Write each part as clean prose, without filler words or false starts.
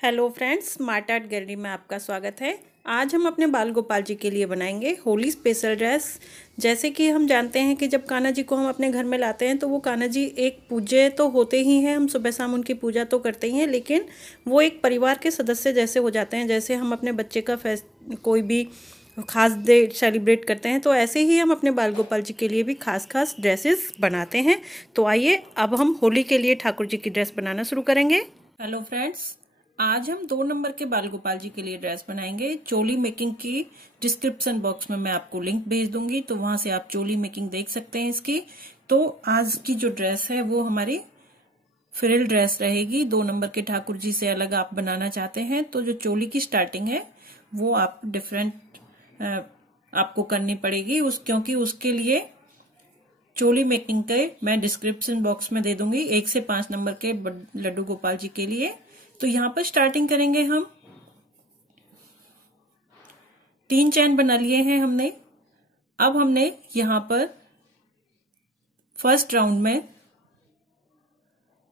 Hello friends, smart art gallery में आपका स्वागत है। आज हम अपने बाल गोपाल जी के लिए बनाएंगे होली स्पेशल ड्रेस। जैसे कि हम जानते हैं कि जब कान्हा जी को हम अपने घर में लाते हैं तो वो कान्हा जी एक पूज्य तो होते ही हैं, हम सुबह शाम उनकी पूजा तो करते ही हैं, लेकिन वो एक परिवार के सदस्य जैसे हो जाते हैं। जैसे हम अपने बच्चे का कोई भी खास डे सेलिब्रेट करते हैं, तो ऐसे ही हम अपने बाल गोपाल जी के लिए भी खास खास ड्रेसेस बनाते हैं। तो आइए अब हम होली के लिए ठाकुर जी की ड्रेस बनाना शुरू करेंगे। हेलो फ्रेंड्स, आज हम 2 नंबर के बाल गोपाल जी के लिए ड्रेस बनाएंगे। चोली मेकिंग की डिस्क्रिप्शन बॉक्स में मैं आपको लिंक भेज दूंगी, तो वहां से आप चोली मेकिंग देख सकते हैं इसकी। तो आज की जो ड्रेस है वो हमारी फ्रिल ड्रेस रहेगी। 2 नंबर के ठाकुर जी से अलग आप बनाना चाहते हैं तो जो चोली की स्टार्टिंग है वो आप डिफरेंट आपको करनी पड़ेगी, क्योंकि उसके लिए चोली मेकिंग के मैं डिस्क्रिप्शन बॉक्स में दे दूंगी 1 से 5 नंबर के लड्डू गोपाल जी के लिए। तो यहाँ पर स्टार्टिंग करेंगे हम। 3 चैन बना लिए हैं हमने। अब हमने यहाँ पर फर्स्ट राउंड में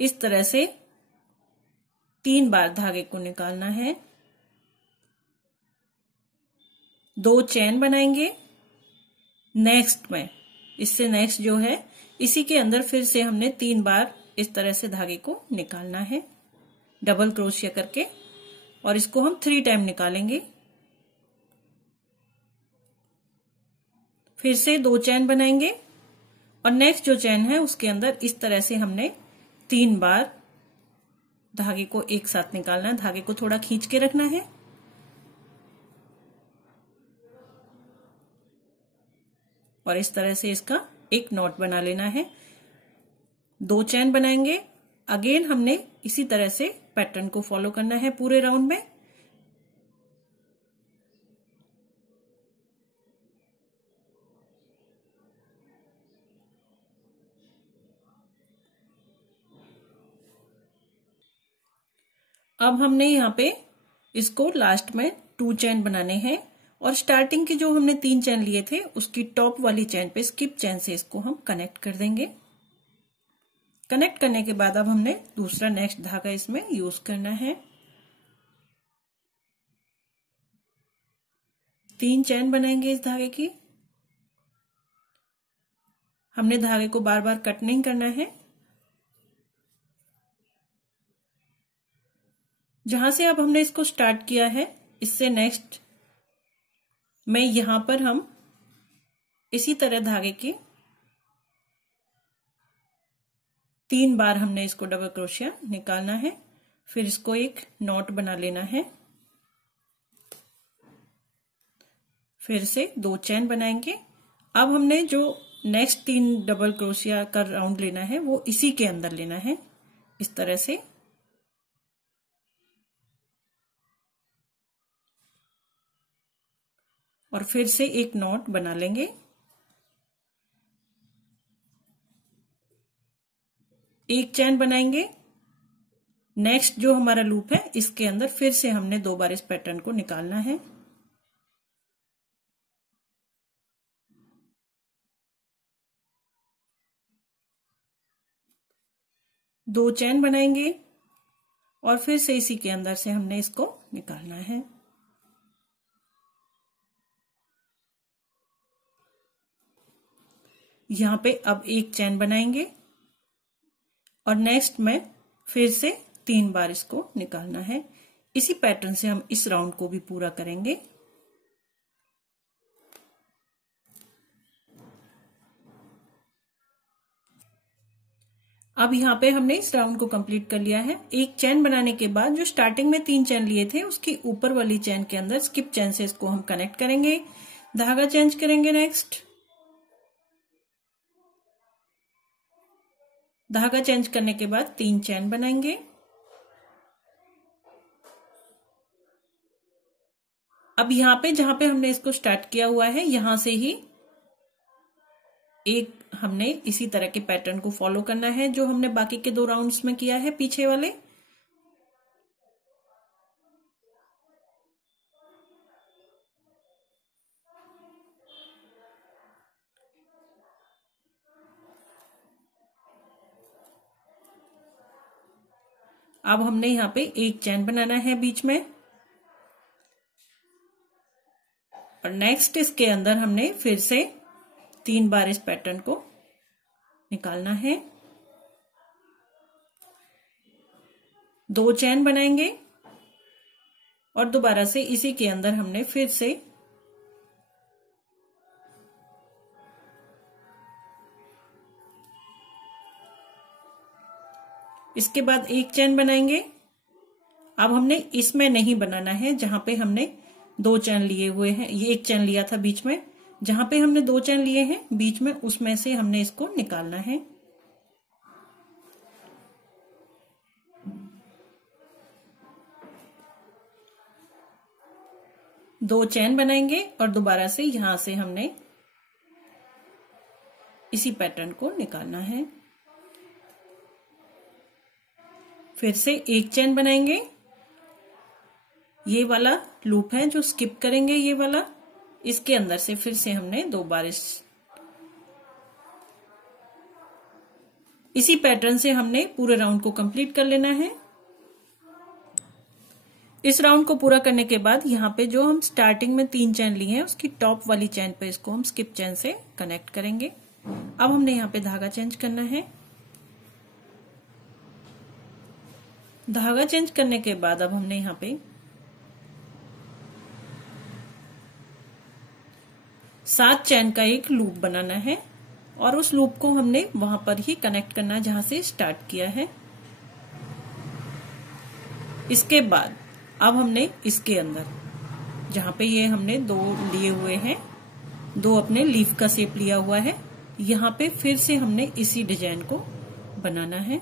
इस तरह से 3 बार धागे को निकालना है। 2 चैन बनाएंगे। नेक्स्ट में इससे नेक्स्ट जो है इसी के अंदर फिर से हमने 3 बार इस तरह से धागे को निकालना है डबल क्रोशिया करके, और इसको हम 3 टाइम निकालेंगे। फिर से 2 चैन बनाएंगे और नेक्स्ट जो चैन है उसके अंदर इस तरह से हमने 3 बार धागे को एक साथ निकालना है। धागे को थोड़ा खींच के रखना है और इस तरह से इसका एक नॉट बना लेना है। 2 चैन बनाएंगे। अगेन हमने इसी तरह से पैटर्न को फॉलो करना है पूरे राउंड में। अब हमने यहाँ पे इसको लास्ट में 2 चैन बनाने हैं और स्टार्टिंग के जो हमने 3 चैन लिए थे उसकी टॉप वाली चैन पे स्किप चैन से इसको हम कनेक्ट कर देंगे। कनेक्ट करने के बाद अब हमने दूसरा नेक्स्ट धागा इसमें यूज करना है। 3 चैन बनाएंगे इस धागे की। हमने धागे को बार बार कट नहीं करना है। जहां से अब हमने इसको स्टार्ट किया है इससे नेक्स्ट में यहां पर हम इसी तरह धागे के 3 बार हमने इसको डबल क्रोशिया निकालना है। फिर इसको एक नॉट बना लेना है। फिर से 2 चैन बनाएंगे। अब हमने जो नेक्स्ट 3 डबल क्रोशिया का राउंड लेना है वो इसी के अंदर लेना है इस तरह से। और फिर से एक नॉट बना लेंगे। एक चैन बनाएंगे। नेक्स्ट जो हमारा लूप है इसके अंदर फिर से हमने 2 बार इस पैटर्न को निकालना है। दो चैन बनाएंगे और फिर से इसी के अंदर से हमने इसको निकालना है। यहां पे अब एक चैन बनाएंगे और नेक्स्ट में फिर से 3 बार इसको निकालना है। इसी पैटर्न से हम इस राउंड को भी पूरा करेंगे। अब यहाँ पे हमने इस राउंड को कंप्लीट कर लिया है। एक चैन बनाने के बाद जो स्टार्टिंग में 3 चैन लिए थे उसकी ऊपर वाली चैन के अंदर स्किप चैन से इसको हम कनेक्ट करेंगे। धागा चेंज करेंगे। नेक्स्ट धागा चेंज करने के बाद 3 चैन बनाएंगे। अब यहाँ पे जहां पे हमने इसको स्टार्ट किया हुआ है यहां से ही एक हमने इसी तरह के पैटर्न को फॉलो करना है जो हमने बाकी के 2 राउंड्स में किया है पीछे वाले। अब हमने यहाँ पे एक चैन बनाना है बीच में, और नेक्स्ट इसके अंदर हमने फिर से 3 बार इस पैटर्न को निकालना है। 2 चैन बनाएंगे और दोबारा से इसी के अंदर हमने फिर से इसके बाद एक चैन बनाएंगे। अब हमने इसमें नहीं बनाना है जहां पे हमने 2 चैन लिए हुए हैं, ये एक चैन लिया था बीच में, जहां पे हमने 2 चैन लिए हैं बीच में उसमें से हमने इसको निकालना है। दो चैन बनाएंगे और दोबारा से यहां से हमने इसी पैटर्न को निकालना है। फिर से एक चैन बनाएंगे, ये वाला लूप है जो स्किप करेंगे, ये वाला, इसके अंदर से फिर से हमने 2 बार इसी पैटर्न से हमने पूरे राउंड को कंप्लीट कर लेना है। इस राउंड को पूरा करने के बाद यहाँ पे जो हम स्टार्टिंग में 3 चैन लिए हैं उसकी टॉप वाली चैन पे इसको हम स्किप चैन से कनेक्ट करेंगे। अब हमने यहाँ पे धागा चेंज करना है। धागा चेंज करने के बाद अब हमने यहाँ पे 7 चैन का एक लूप बनाना है और उस लूप को हमने वहां पर ही कनेक्ट करना है जहां से स्टार्ट किया है। इसके बाद अब हमने इसके अंदर जहां पे ये हमने 2 लिए हुए हैं, 2 अपने लीफ का शेप लिया हुआ है, यहां पे फिर से हमने इसी डिजाइन को बनाना है।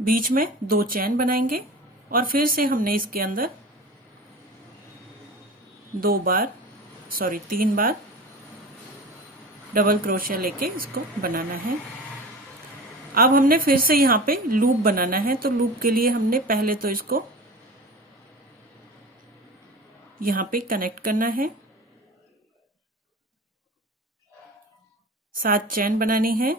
बीच में 2 चैन बनाएंगे और फिर से हमने इसके अंदर 3 बार डबल क्रोशिया लेके इसको बनाना है। अब हमने फिर से यहाँ पे लूप बनाना है, तो लूप के लिए हमने पहले तो इसको यहाँ पे कनेक्ट करना है, 7 चैन बनानी है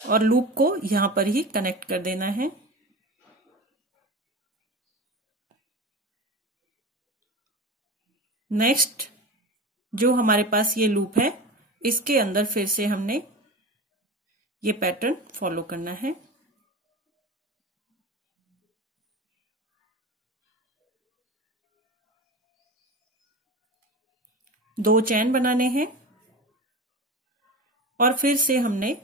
और लूप को यहां पर ही कनेक्ट कर देना है। नेक्स्ट जो हमारे पास ये लूप है इसके अंदर फिर से हमने ये पैटर्न फॉलो करना है। दो चैन बनाने हैं और फिर से हमने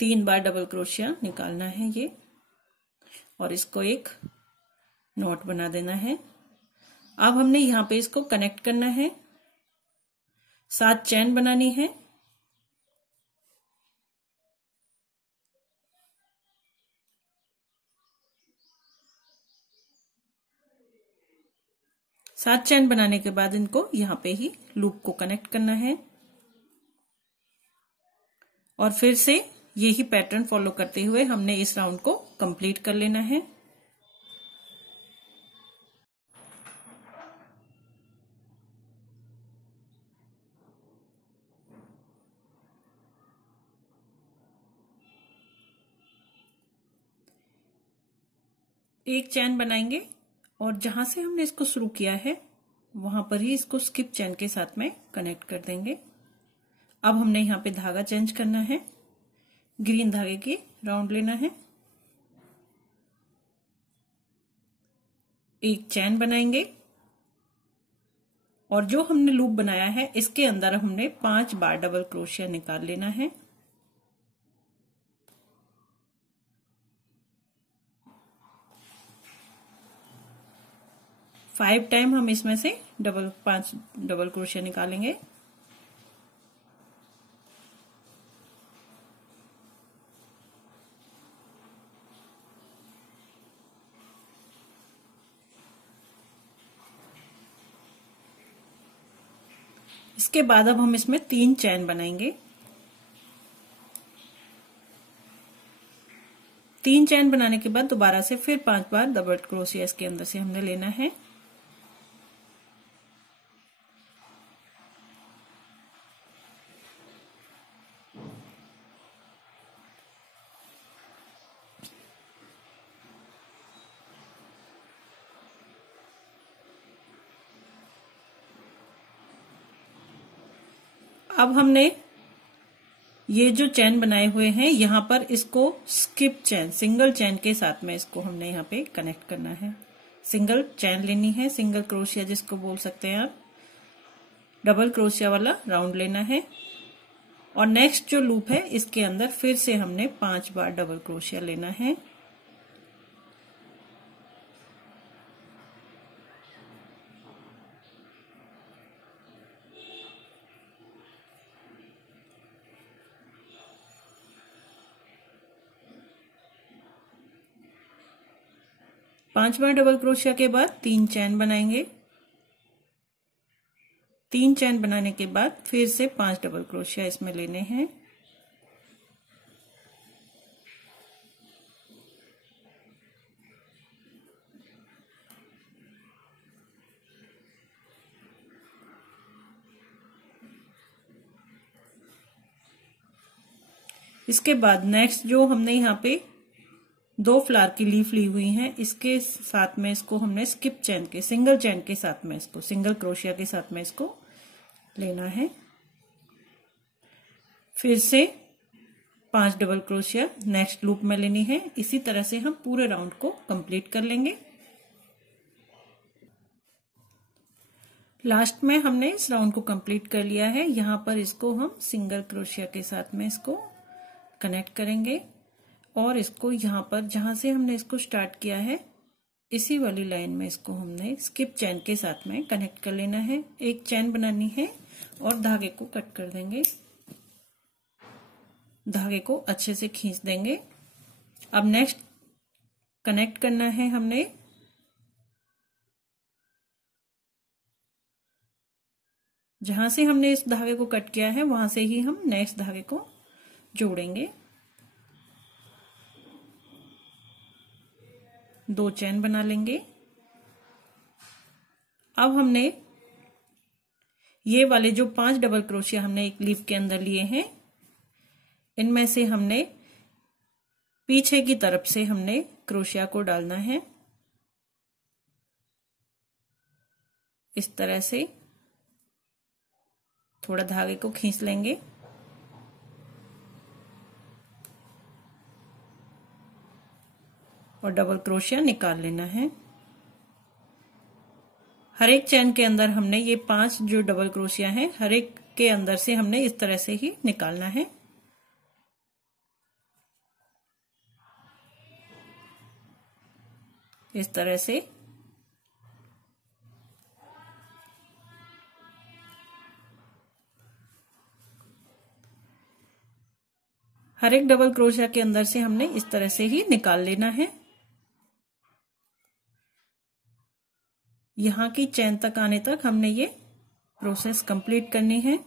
3 बार डबल क्रोशिया निकालना है ये, और इसको एक नॉट बना देना है। अब हमने यहां पे इसको कनेक्ट करना है, 7 चैन बनानी है। सात चैन बनाने के बाद इनको यहां पे ही लूप को कनेक्ट करना है और फिर से यही पैटर्न फॉलो करते हुए हमने इस राउंड को कंप्लीट कर लेना है। एक चैन बनाएंगे और जहां से हमने इसको शुरू किया है वहां पर ही इसको स्किप चैन के साथ में कनेक्ट कर देंगे। अब हमने यहाँ पे धागा चेंज करना है, ग्रीन धागे की राउंड लेना है, एक चैन बनाएंगे और जो हमने लूप बनाया है इसके अंदर हमने 5 बार डबल क्रोशिया निकाल लेना है। फाइव टाइम हम इसमें से 5 डबल क्रोशिया निकालेंगे। इसके बाद अब हम इसमें 3 चैन बनाएंगे। 3 चैन बनाने के बाद दोबारा से फिर 5 बार डबल क्रोशिया इसके अंदर से हमने लेना है। अब हमने ये जो चैन बनाए हुए हैं यहाँ पर इसको स्किप चैन, सिंगल चैन के साथ में इसको हमने यहाँ पे कनेक्ट करना है। सिंगल चैन लेनी है, सिंगल क्रोशिया जिसको बोल सकते हैं आप। डबल क्रोशिया वाला राउंड लेना है और नेक्स्ट जो लूप है इसके अंदर फिर से हमने 5 बार डबल क्रोशिया लेना है। पांच बार डबल क्रोशिया के बाद 3 चैन बनाएंगे। 3 चैन बनाने के बाद फिर से 5 डबल क्रोशिया इसमें लेने हैं। इसके बाद नेक्स्ट जो हमने यहाँ पे 2 फ्लावर की लीफ ली हुई हैं, इसके साथ में इसको हमने स्किप चैन के, सिंगल चैन के साथ में इसको, सिंगल क्रोशिया के साथ में इसको लेना है। फिर से 5 डबल क्रोशिया नेक्स्ट लूप में लेनी है। इसी तरह से हम पूरे राउंड को कंप्लीट कर लेंगे। लास्ट में हमने इस राउंड को कंप्लीट कर लिया है। यहाँ पर इसको हम सिंगल क्रोशिया के साथ में इसको कनेक्ट करेंगे और इसको यहाँ पर जहां से हमने इसको स्टार्ट किया है इसी वाली लाइन में इसको हमने स्किप चैन के साथ में कनेक्ट कर लेना है। एक चैन बनानी है और धागे को कट कर देंगे। धागे को अच्छे से खींच देंगे। अब नेक्स्ट कनेक्ट करना है हमने जहां से हमने इस धागे को कट किया है वहां से ही हम नेक्स्ट धागे को जोड़ेंगे। 2 चैन बना लेंगे। अब हमने ये वाले जो 5 डबल क्रोशिया हमने एक लीफ के अंदर लिए हैं, इनमें से हमने पीछे की तरफ से हमने क्रोशिया को डालना है। इस तरह से थोड़ा धागे को खींच लेंगे और डबल क्रोशिया निकाल लेना है। हर एक चैन के अंदर हमने ये 5 जो डबल क्रोशिया हैं, हर एक के अंदर से हमने इस तरह से ही निकालना है। इस तरह से हर एक डबल क्रोशिया के अंदर से हमने इस तरह से ही निकाल लेना है। यहां की चैन तक आने तक हमने ये प्रोसेस कंप्लीट करनी है।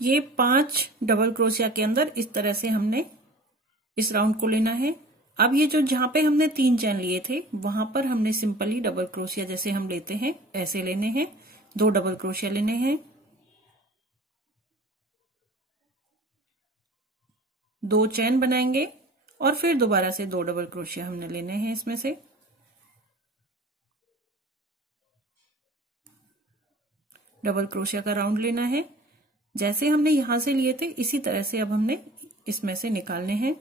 ये 5 डबल क्रोशिया के अंदर इस तरह से हमने इस राउंड को लेना है। अब ये जो जहां पे हमने 3 चैन लिए थे वहां पर हमने सिंपली डबल क्रोशिया जैसे हम लेते हैं ऐसे लेने हैं। 2 डबल क्रोशिया लेने हैं, 2 चैन बनाएंगे और फिर दोबारा से 2 डबल क्रोशिया हमने लेने हैं। इसमें से डबल क्रोशिया का राउंड लेना है। जैसे हमने यहां से लिए थे इसी तरह से अब हमने इसमें से निकालने हैं।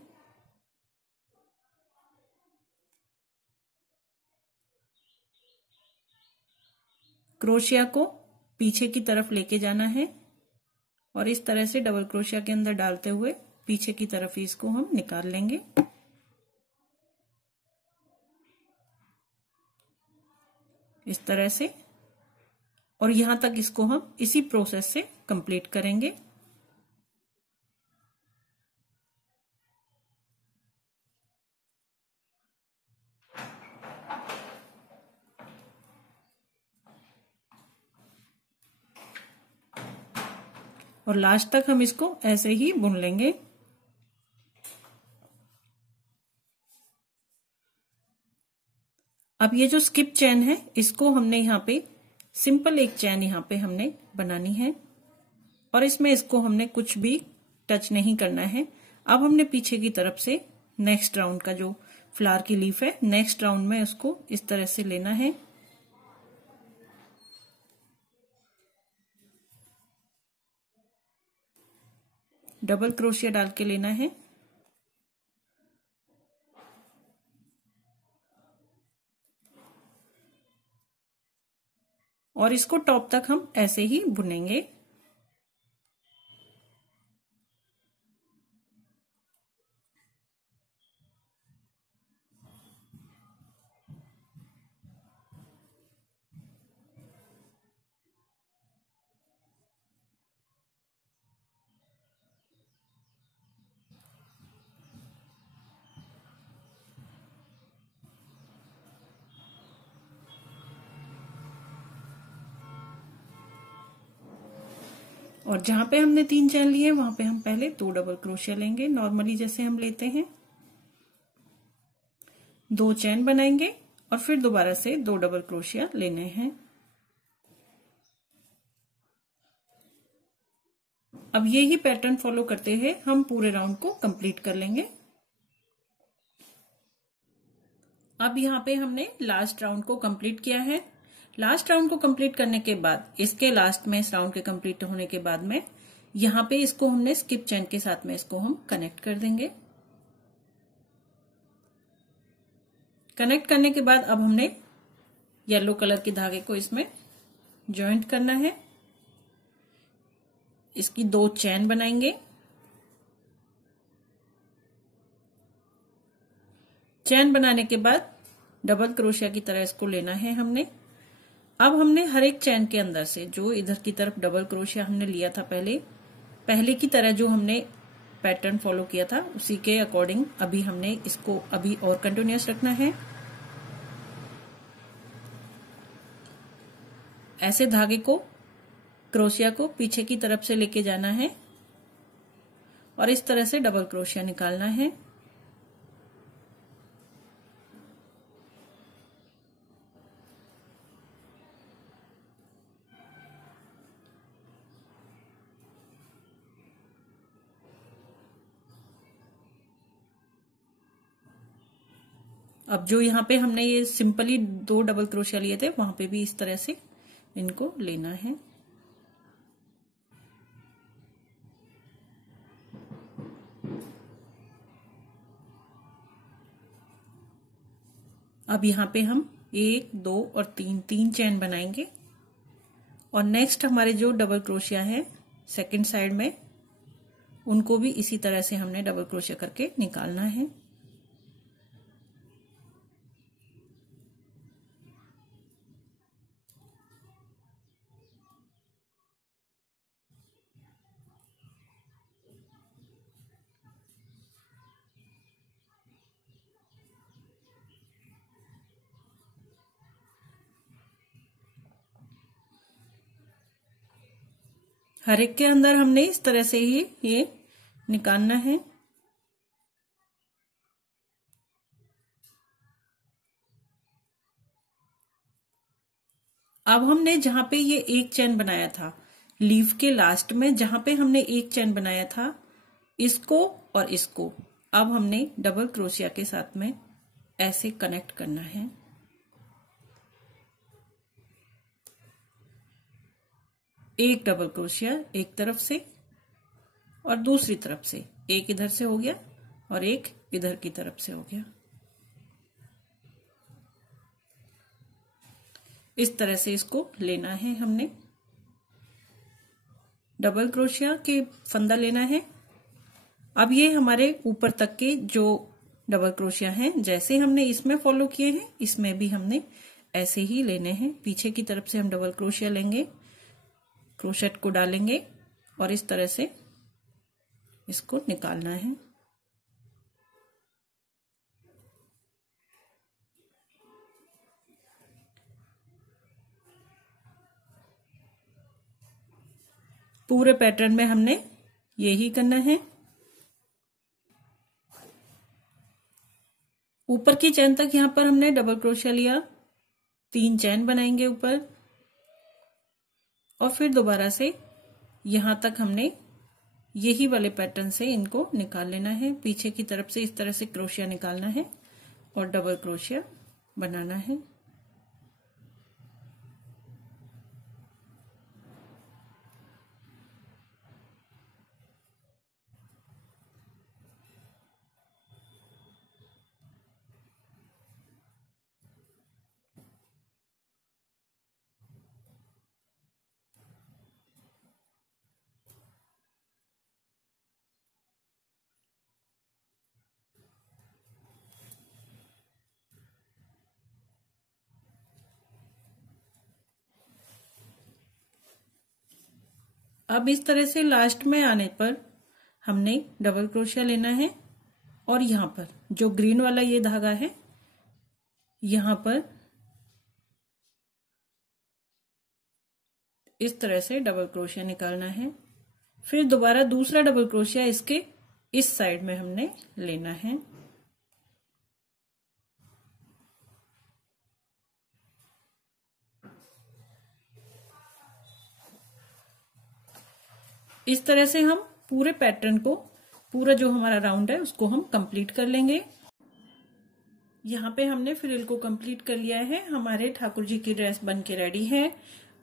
क्रोशिया को पीछे की तरफ लेके जाना है और इस तरह से डबल क्रोशिया के अंदर डालते हुए पीछे की तरफ ही इसको हम निकाल लेंगे। इस तरह से, और यहां तक इसको हम इसी प्रोसेस से कंप्लीट करेंगे। और लास्ट तक हम इसको ऐसे ही बुन लेंगे। अब ये जो स्किप चैन है इसको हमने यहाँ पे सिंपल एक चैन यहाँ पे हमने बनानी है। और इसमें इसको हमने कुछ भी टच नहीं करना है। अब हमने पीछे की तरफ से नेक्स्ट राउंड का जो फ्लावर की लीफ है, नेक्स्ट राउंड में उसको इस तरह से लेना है। डबल क्रोशिया डाल के लेना है और इसको टॉप तक हम ऐसे ही बुनेंगे। और जहां पे हमने 3 चैन लिए वहां पे हम पहले 2 डबल क्रोशिया लेंगे, नॉर्मली जैसे हम लेते हैं। 2 चैन बनाएंगे और फिर दोबारा से 2 डबल क्रोशिया लेने हैं। अब यही पैटर्न फॉलो करते हुए हम पूरे राउंड को कंप्लीट कर लेंगे। अब यहाँ पे हमने लास्ट राउंड को कंप्लीट किया है। लास्ट राउंड को कंप्लीट करने के बाद इसके लास्ट में, इस राउंड के कंप्लीट होने के बाद में यहाँ पे इसको हमने स्किप चैन के साथ में इसको हम कनेक्ट कर देंगे। कनेक्ट करने के बाद अब हमने येलो कलर के धागे को इसमें जॉइंट करना है। इसकी 2 चैन बनाएंगे। चैन बनाने के बाद डबल क्रोशिया की तरह इसको लेना है हमने। अब हमने हर एक चैन के अंदर से जो इधर की तरफ डबल क्रोशिया हमने लिया था पहले की तरह जो हमने पैटर्न फॉलो किया था उसी के अकॉर्डिंग अभी हमने इसको अभी और कंटिन्यूअस रखना है। ऐसे धागे को, क्रोशिया को पीछे की तरफ से लेके जाना है और इस तरह से डबल क्रोशिया निकालना है। अब जो यहाँ पे हमने ये सिंपली 2 डबल क्रोशिया लिए थे वहां पे भी इस तरह से इनको लेना है। अब यहाँ पे हम 1, 2 और 3 चैन बनाएंगे और नेक्स्ट हमारे जो डबल क्रोशिया है सेकंड साइड में उनको भी इसी तरह से हमने डबल क्रोशिया करके निकालना है। हर एक के अंदर हमने इस तरह से ही ये निकालना है। अब हमने जहां पे ये 1 चैन बनाया था लीफ के लास्ट में, जहां पे हमने 1 चैन बनाया था इसको और इसको अब हमने डबल क्रोशिया के साथ में ऐसे कनेक्ट करना है। एक डबल क्रोशिया एक तरफ से और दूसरी तरफ से, एक इधर से हो गया और एक इधर की तरफ से हो गया। इस तरह से इसको लेना है हमने। डबल क्रोशिया के फंदा लेना है। अब ये हमारे ऊपर तक के जो डबल क्रोशिया हैं जैसे हमने इसमें फॉलो किए हैं इसमें भी हमने ऐसे ही लेने हैं। पीछे की तरफ से हम डबल क्रोशिया लेंगे, क्रोशेट को डालेंगे और इस तरह से इसको निकालना है। पूरे पैटर्न में हमने यही करना है। ऊपर की चैन तक यहां पर हमने डबल क्रोशिया लिया, 3 चैन बनाएंगे ऊपर और फिर दोबारा से यहाँ तक हमने यही वाले पैटर्न से इनको निकाल लेना है। पीछे की तरफ से इस तरह से क्रोशिया निकालना है और डबल क्रोशिया बनाना है। अब इस तरह से लास्ट में आने पर हमने डबल क्रोशिया लेना है और यहाँ पर जो ग्रीन वाला ये धागा है यहाँ पर इस तरह से डबल क्रोशिया निकालना है। फिर दोबारा दूसरा डबल क्रोशिया इसके इस साइड में हमने लेना है। इस तरह से हम पूरे पैटर्न को, पूरा जो हमारा राउंड है उसको हम कंप्लीट कर लेंगे। यहाँ पे हमने फ्रिल को कंप्लीट कर लिया है। हमारे ठाकुर जी की ड्रेस बन के रेडी है।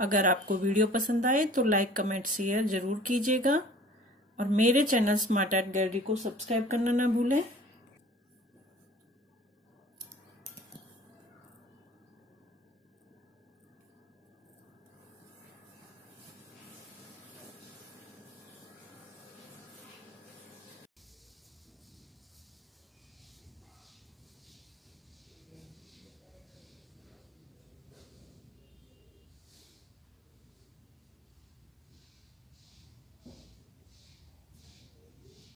अगर आपको वीडियो पसंद आए तो लाइक, कमेंट, शेयर जरूर कीजिएगा और मेरे चैनल स्मार्ट आर्ट गैलरी को सब्सक्राइब करना ना भूलें।